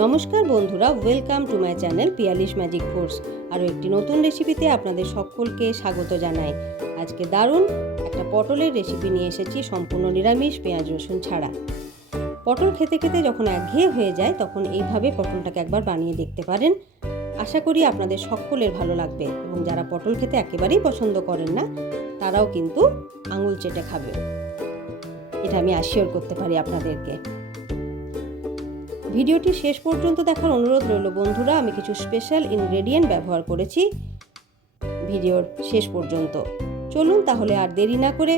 নমস্কার বন্ধুরা, welcome to my channel Piyali's magic force. আরও একটি নতুন রেসিপিতে আপনাদের সকলকে স্বাগত জানাই। আজকে দারুণ একটা পটলের রেসিপি নিয়ে এসেছি, সম্পূর্ণ নিরামিষ, পেঁয়াজ রসুন ছাড়া। পটল খেতে খেতে যখন একঘেয়ে হয়ে যায় তখন এইভাবে পটলটাকে একবার বানিয়ে দেখতে পারেন। আশা করি আপনাদের সকলের ভালো লাগবে, এবং যারা পটল খেতে একেবারেই পছন্দ করেন না তারাও কিন্তু আঙুল চেটে খাবে, এটা আমি অ্যাসিওর করতে পারি আপনাদেরকে। ভিডিওটি শেষ পর্যন্ত দেখার অনুরোধ রইল বন্ধুরা। আমি কিছু স্পেশাল ইনগ্রেডিয়েন্ট ব্যবহার করেছি ভিডিওর শেষ পর্যন্ত। চলুন তাহলে আর দেরি না করে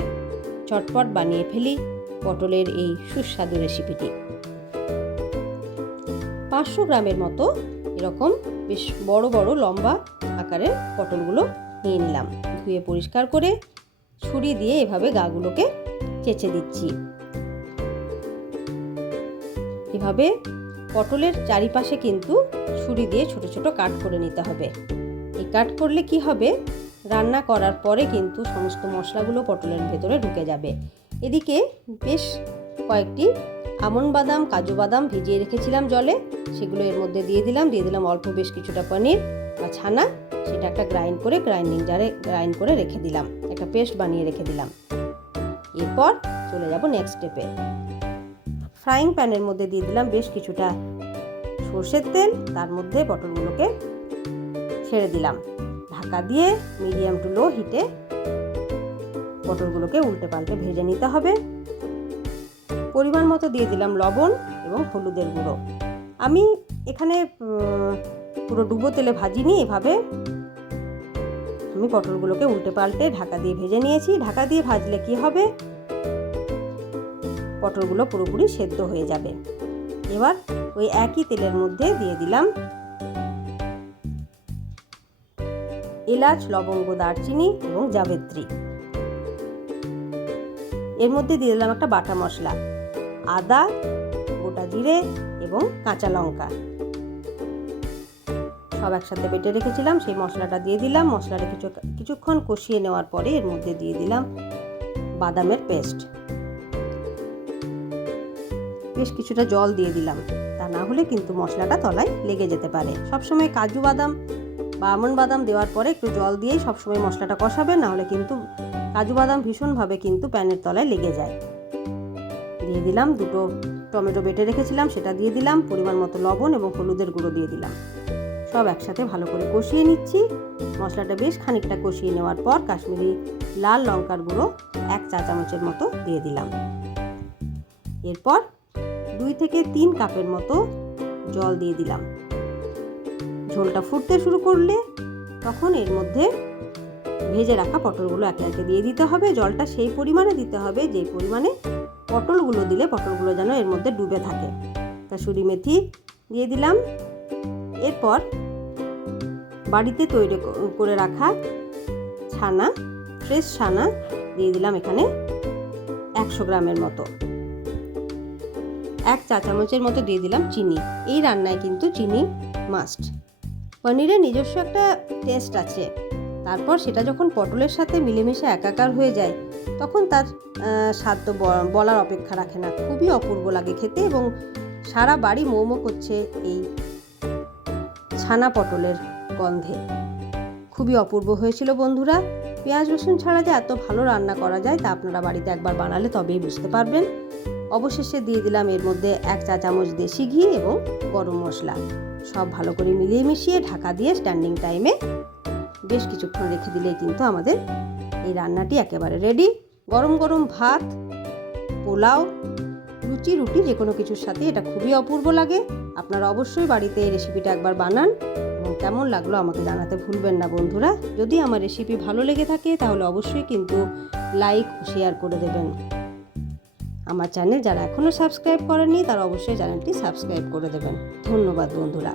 চটপট বানিয়ে ফেলি পটলের এই সুস্বাদু রেসিপিটি। 500 গ্রামের মতো এরকম বেশ বড় বড় লম্বা আকারের পটলগুলো নিয়ে নিলাম। ধুয়ে পরিষ্কার করে ছুরি দিয়ে এভাবে গাগুলোকে চেঁচে দিচ্ছি। এভাবে পটলের চারিপাশে কিন্তু ছুরি দিয়ে ছোট ছোট কাট করে নিতে হবে। এই কাট করলে কি হবে, রান্না করার পরে কিন্তু সমস্ত মশলাগুলো পটলের ভেতরে ঢুকে যাবে। এদিকে বেশ কয়েকটি আমন্ড বাদাম, কাজু বাদাম ভিজিয়ে রেখেছিলাম জলে, সেগুলো এর মধ্যে দিয়ে দিলাম অল্প বেশ কিছুটা পনির বা ছানা, সেটা একটা গ্রাইন্ডিং জারে গ্রাইন্ড করে রেখে দিলাম, একটা পেস্ট বানিয়ে রেখে দিলাম। এরপর চলে যাব নেক্সট স্টেপে। ফ্রাইং প্যানের মধ্যে দিয়ে দিলাম বেশ কিছুটা সর্ষের তেল, তার মধ্যে পটলগুলোকে ছেড়ে দিলাম। ঢাকা দিয়ে মিডিয়াম টু লো হিটে পটলগুলোকে উল্টে পাল্টে ভেজে নিতে হবে। পরিমাণ মতো দিয়ে দিলাম লবণ এবং হলুদের গুঁড়ো। আমি এখানে পুরো ডুবো তেলে ভাজিনি, এভাবে আমি পটলগুলোকে উল্টে পাল্টে ঢাকা দিয়ে ভেজে নিয়েছি। ঢাকা দিয়ে ভাজলে কি হবে, পটলগুলো পুরোপুরি সেদ্ধ হয়ে যাবে। এবার ওই একই তেলের মধ্যে দিয়ে দিলাম এলাচ, লবঙ্গ, দারচিনি এবং জাবিত্রী। এর মধ্যে দিয়ে দিলাম একটা বাটা মশলা, আদা, গোটা জিরে এবং কাঁচা লঙ্কা, সব একসাথে বেটে রেখেছিলাম। সেই মশলাটা দিয়ে দিলাম। মশলাটা কিছুক্ষণ কষিয়ে নেওয়ার পরে এর মধ্যে দিয়ে দিলাম বাদামের পেস্ট। বেশ কিছুটা জল দিয়ে দিলাম, তা না হলে কিন্তু মশলাটা তলায় লেগে যেতে পারে। সবসময় কাজু বাদাম বা আমন্ড বাদাম দেওয়ার পরে একটু জল দিয়েই সবসময় মশলাটা কষাবে, না হলে কিন্তু কাজু বাদাম ভীষণভাবে কিন্তু প্যানের তলায় লেগে যায়। দিয়ে দিলাম দুটো টমেটো বেটে রেখেছিলাম, সেটা দিয়ে দিলাম। পরিমাণ মতো লবণ এবং হলুদের গুঁড়ো দিয়ে দিলাম। সব একসাথে ভালো করে কষিয়ে নিচ্ছি। মশলাটা বেশ খানিকটা কষিয়ে নেওয়ার পর কাশ্মীরি লাল লঙ্কার গুঁড়ো 1 চা চামচের মতো দিয়ে দিলাম। এরপর 2 থেকে 3 কাপের মতো জল দিয়ে দিলাম। ঝোলটা ফুটতে শুরু করলে তখন এর মধ্যে ভেজে রাখা পটলগুলো একে একে দিয়ে দিতে হবে। জলটা সেই পরিমাণে দিতে হবে যে পরিমাণে পটলগুলো দিলে পটলগুলো যেন এর মধ্যে ডুবে থাকে। কাসুরি মেথি দিয়ে দিলাম। এরপর বাড়িতে তৈরি করে রাখা ছানা, ফ্রেশ ছানা দিয়ে দিলাম এখানে 100 গ্রামের মতো। 1 চা চামচের মতো দিয়ে দিলাম চিনি। এই রান্নায় কিন্তু চিনি মাস্ট। পনিরের নিজস্ব একটা টেস্ট আছে, তারপর সেটা যখন পটলের সাথে মিলেমিশে একাকার হয়ে যায় তখন তার স্বাদ তো বলার অপেক্ষা রাখে না। খুবই অপূর্ব লাগে খেতে, এবং সারা বাড়ি মোমো করছে এই ছানা পটলের গন্ধে। খুবই অপূর্ব হয়েছিল বন্ধুরা। পেঁয়াজ রসুন ছাড়া যে এত ভালো রান্না করা যায় তা আপনারা বাড়িতে একবার বানালে তবেই বুঝতে পারবেন। অবশেষে দিয়ে দিলাম এর মধ্যে 1 চা চামচ দেশি ঘি এবং গরম মশলা। সব ভালো করে মিলিয়ে মিশিয়ে ঢাকা দিয়ে স্ট্যান্ডিং টাইমে বেশ কিছুক্ষণ রেখে দিলেই কিন্তু আমাদের এই রান্নাটি একেবারে রেডি। গরম গরম ভাত, পোলাও, লুচি, রুটি যে কোনো কিছুর সাথে এটা খুবই অপূর্ব লাগে। আপনারা অবশ্যই বাড়িতে এই রেসিপিটা একবার বানান, এবং কেমন লাগলো আমাকে জানাতে ভুলবেন না বন্ধুরা। যদি আমার রেসিপি ভালো লেগে থাকে তাহলে অবশ্যই কিন্তু লাইক ও শেয়ার করে দেবেন। আমার চ্যানেল যারা এখনও সাবস্ক্রাইব করেননি তারা অবশ্যই চ্যানেলটি সাবস্ক্রাইব করে দেবেন। ধন্যবাদ বন্ধুরা।